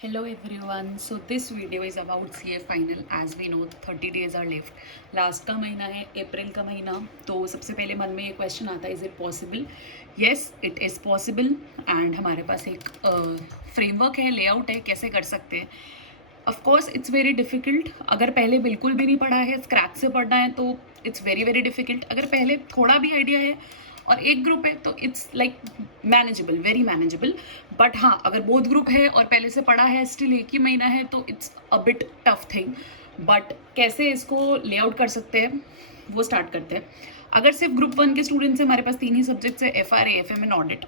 Hello everyone. So this video is about CA final. As we know, 30 days are left. Last का महीना है, अप्रैल का महीना. तो सबसे पहले मन में ये क्वेश्चन आता है, is it possible? Yes, it is possible. And हमारे पास एक फ्रेमवर्क है, लेआउट है, कैसे कर सकते हैं. Of course it's very difficult. अगर पहले बिल्कुल भी नहीं पढ़ा है, स्क्रैच से पढ़ना है, तो इट्स वेरी वेरी डिफ़िकल्ट. अगर पहले थोड़ा भी आइडिया है और एक ग्रुप है तो it's like manageable, very manageable. But हाँ, अगर बोथ ग्रुप है और पहले से पढ़ा है, स्टिल एक ही महीना है, तो it's a bit tough thing. But कैसे इसको लेआउट कर सकते हैं वो स्टार्ट करते हैं. अगर सिर्फ ग्रुप 1 के स्टूडेंट्स हैं, हमारे पास 3 ही सब्जेक्ट्स है, FR, AFM एंड ऑडिट.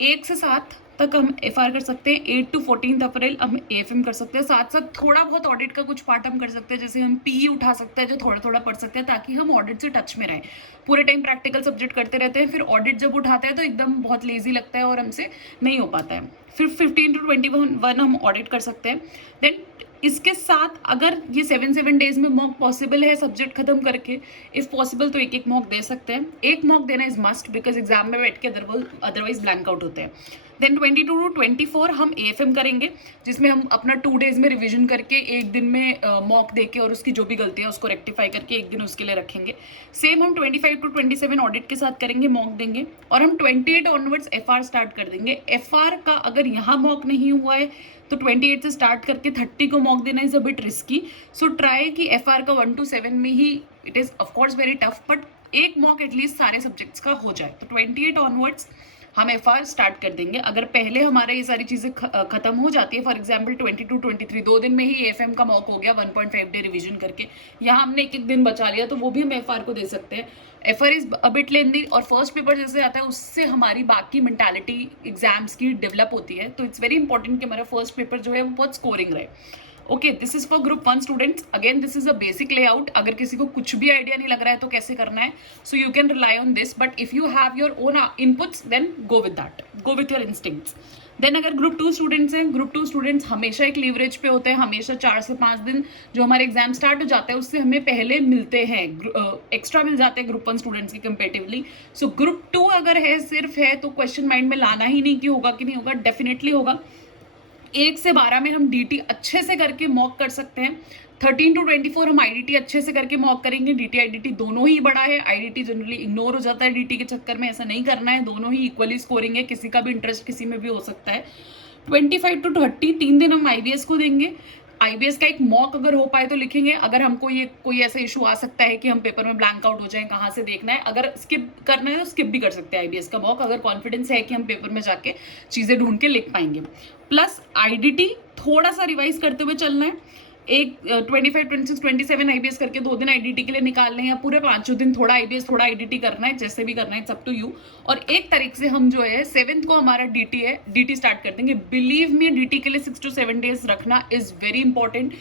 1 से 7 तक हम FR कर सकते हैं, 8 to 14 अप्रैल हम AFM कर सकते हैं. साथ साथ थोड़ा बहुत ऑडिट का कुछ पार्ट हम कर सकते हैं, जैसे हम PE उठा सकते हैं, जो थोड़ा थोड़ा पढ़ सकते हैं, ताकि हम ऑडिट से टच में रहें. पूरे टाइम प्रैक्टिकल सब्जेक्ट करते रहते हैं, फिर ऑडिट जब उठाते हैं तो एकदम बहुत लेजी लगता है और हमसे नहीं हो पाता है. फिर 15 to 21 हम ऑडिट कर सकते हैं. देन इसके साथ अगर ये 7 डेज में मॉक पॉसिबल है सब्जेक्ट खत्म करके, इफ पॉसिबल तो एक एक मॉक दे सकते हैं. एक मॉक देना इज मस्ट, बिकॉज एग्जाम में बैठ के अदरवाइज ब्लैंक आउट होते हैं. देन 22 to 24 हम AFM करेंगे, जिसमें हम अपना 2 डेज में रिविजन करके एक दिन में मॉक दे के और उसकी जो भी गलतियाँ है उसको रेक्टिफाई करके एक दिन उसके लिए रखेंगे. सेम हम 25 to 27 ऑडिट के साथ करेंगे, मॉक देंगे, और हम 28 ऑनवर्ड्स FR स्टार्ट कर देंगे. FR का अगर यहाँ मॉक नहीं हुआ है तो 28 से स्टार्ट करके 30 को मॉक देना is a bit risky. So try कि FR का 1 to 7 में ही, it is of course very tough, but एक मॉक एटलीस्ट सारे सब्जेक्ट्स का हो जाए. तो 28 ऑनवर्ड्स हम FR स्टार्ट कर देंगे. अगर पहले हमारा ये सारी चीज़ें खत्म हो जाती है, फॉर एग्जाम्पल 22 23 2 दिन में ही AFM का मॉक हो गया 1.5 डे रिविजन करके, यहाँ हमने एक एक दिन बचा लिया, तो वो भी हम FR को दे सकते हैं. FR इज अ बिट लेंदी, और फर्स्ट पेपर जैसे आता है उससे हमारी बाकी मेंटालिटी एग्जाम्स की डेवलप होती है. तो इट्स वेरी इंपॉर्टेंट कि हमारा फर्स्ट पेपर जो है वो बहुत स्कोरिंग रहे. Okay, this is for group 1 students. Again this is a basic layout. अगर किसी को कुछ भी आइडिया नहीं लग रहा है तो कैसे करना है, so you can rely on this. But if you have your own inputs, then go with that, go with your instincts. Then अगर ग्रुप 2 स्टूडेंट्स हैं, ग्रुप 2 स्टूडेंट्स हमेशा एक लीवरेज पे होते हैं. हमेशा 4 से 5 दिन जो हमारे एग्जाम स्टार्ट हो जाता है उससे हमें पहले मिलते हैं, एक्स्ट्रा मिल जाते हैं ग्रुप 1 स्टूडेंट्स की कंपेरेटिवली. सो ग्रुप 2 अगर है, सिर्फ है, तो क्वेश्चन माइंड में लाना ही नहीं कि होगा कि नहीं होगा. डेफिनेटली होगा. 1 से 12 में हम DT अच्छे से करके मॉक कर सकते हैं. 13 to 24 हम IDT अच्छे से करके मॉक करेंगे. DT IDT दोनों ही बड़ा है. IDT जनरली इग्नोर हो जाता है DT के चक्कर में, ऐसा नहीं करना है. दोनों ही इक्वली स्कोरिंग है, किसी का भी इंटरेस्ट किसी में भी हो सकता है. 25 to 30 3 दिन हम IBS को देंगे. IBS का एक मॉक अगर हो पाए तो लिखेंगे. अगर हमको ये कोई ऐसा इशू आ सकता है कि हम पेपर में ब्लैंक आउट हो जाएं, कहाँ से देखना है, अगर स्किप करना है तो स्किप भी कर सकते हैं IBS का मॉक, अगर कॉन्फिडेंस है कि हम पेपर में जाके चीज़ें ढूंढ के लिख पाएंगे. प्लस IDT थोड़ा सा रिवाइज करते हुए चलना है. एक 25 26 27 IBS करके 2 दिन IDT के लिए निकालने हैं, या पूरे 5 दिन थोड़ा IBS थोड़ा IDT करना है, जैसे भी करना है, इट्स अप टू यू. और एक तारीख से हम जो है 7th को हमारा DT है, DT स्टार्ट कर देंगे. बिलीव मी, DT के लिए 6 to 7 डेज रखना is very important.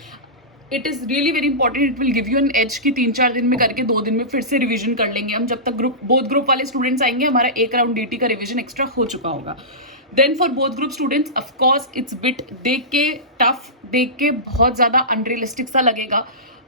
It is really very important. It will give you an edge की 3-4 दिन में करके 2 दिन में फिर से रिवीजन कर लेंगे हम. जब तक बोथ ग्रुप वाले स्टूडेंट्स आएंगे, हमारा एक राउंड DT का रिवीजन एक्स्ट्रा हो चुका होगा. Then for both group students, of course it's bit देख के टफ, देख के बहुत ज़्यादा अनरियलिस्टिक सा लगेगा,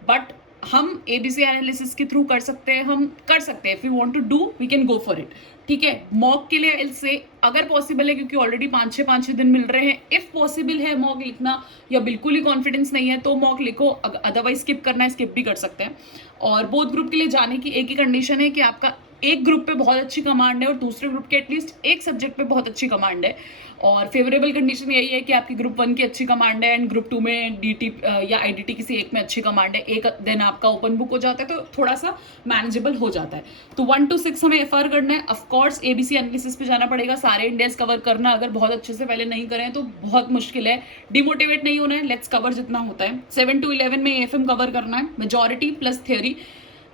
बट हम ABC एनालिसिस के थ्रू कर सकते हैं, हम कर सकते हैं. If you want to do, we can go for it. ठीक है, मॉक के लिए से अगर पॉसिबल है, क्योंकि ऑलरेडी 5-6 दिन मिल रहे हैं, इफ पॉसिबल है मॉक लिखना, या बिल्कुल ही कॉन्फिडेंस नहीं है तो मॉक लिखो, अदरवाइज स्किप करना है, स्किप भी कर सकते हैं. और बोथ ग्रुप के लिए जाने की एक ही कंडीशन है कि आपका एक ग्रुप पे बहुत अच्छी कमांड है और दूसरे ग्रुप के एटलीस्ट एक सब्जेक्ट पे बहुत अच्छी कमांड है. और फेवरेबल कंडीशन यही है कि आपकी ग्रुप 1 की अच्छी कमांड है एंड ग्रुप 2 में DT या IDT किसी एक में अच्छी कमांड है. एक दिन आपका ओपन बुक हो जाता है, तो थोड़ा सा मैनेजेबल हो जाता है. तो 1 to 6 हमें FR करना है. ऑफकोर्स ABC एनालिसिस पे जाना पड़ेगा. सारे इंडियाज कवर करना अगर बहुत अच्छे से पहले नहीं करें तो बहुत मुश्किल है. डिमोटिवेट नहीं होना है, लेट्स कवर जितना होता है. 7 to 11 में AFM कवर करना है, मेजॉरिटी प्लस थ्योरी.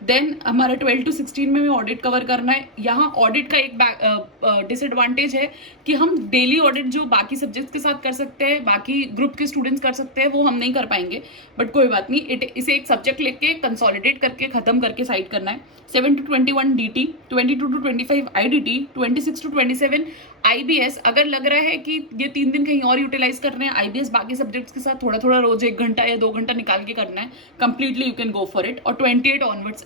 देन हमारा 12 to 16 में हमें ऑडिट कवर करना है. यहाँ ऑडिट का एक डिसएडवांटेज है कि हम डेली ऑडिट जो बाकी सब्जेक्ट्स के साथ कर सकते हैं, बाकी ग्रुप के स्टूडेंट्स कर सकते हैं, वो हम नहीं कर पाएंगे. बट कोई बात नहीं, इसे एक सब्जेक्ट लेके कंसोलिडेट करके खत्म करके साइड करना है. 7 to 21 DT, 22 to 25 IDT, 26 to 27 IBS. अगर लग रहा है कि ये 3 दिन कहीं और यूटिलाइज करना है, IBS बाकी सब्जेक्ट्स के साथ थोड़ा थोड़ा रोज 1 घंटा या 2 घंटा निकाल के करना है, completely you can go for it. और 28 ऑनवर्ड्स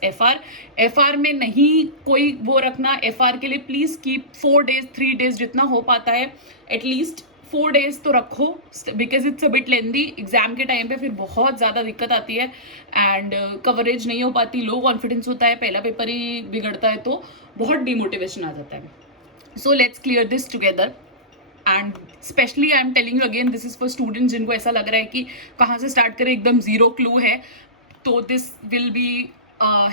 FR में नहीं कोई वो रखना. FR के लिए प्लीज कीप 4 days 3 days जितना हो पाता है, एटलीस्ट 4 days तो रखो, because it's a bit lengthy. Exam के टाइम पे फिर बहुत ज़्यादा दिक्कत आती है एंड कवरेज नहीं हो पाती, लो कॉन्फिडेंस होता है, पहला पेपर ही बिगड़ता है तो बहुत डिमोटिवेशन आ जाता है. So let's clear this together. And specially I am telling you again, this is for students जिनको ऐसा लग रहा है कि कहाँ से स्टार्ट करें, एकदम जीरो क्लू है, तो this will be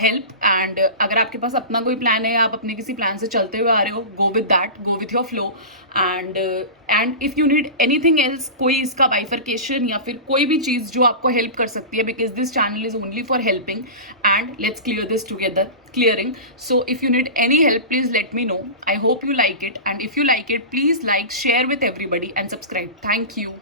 help. And अगर आपके पास अपना कोई प्लान है, आप अपने किसी प्लान से चलते हुए आ रहे हो, गो with that, go with your flow. And if you need anything else, कोई इसका बाइफर्केशन या फिर कोई भी चीज़ जो आपको हेल्प कर सकती है, because this channel is only for helping and let's clear this together, clearing. So if you need any help, please let me know. I hope you like it, and if you like it, please like, share with everybody and subscribe. Thank you.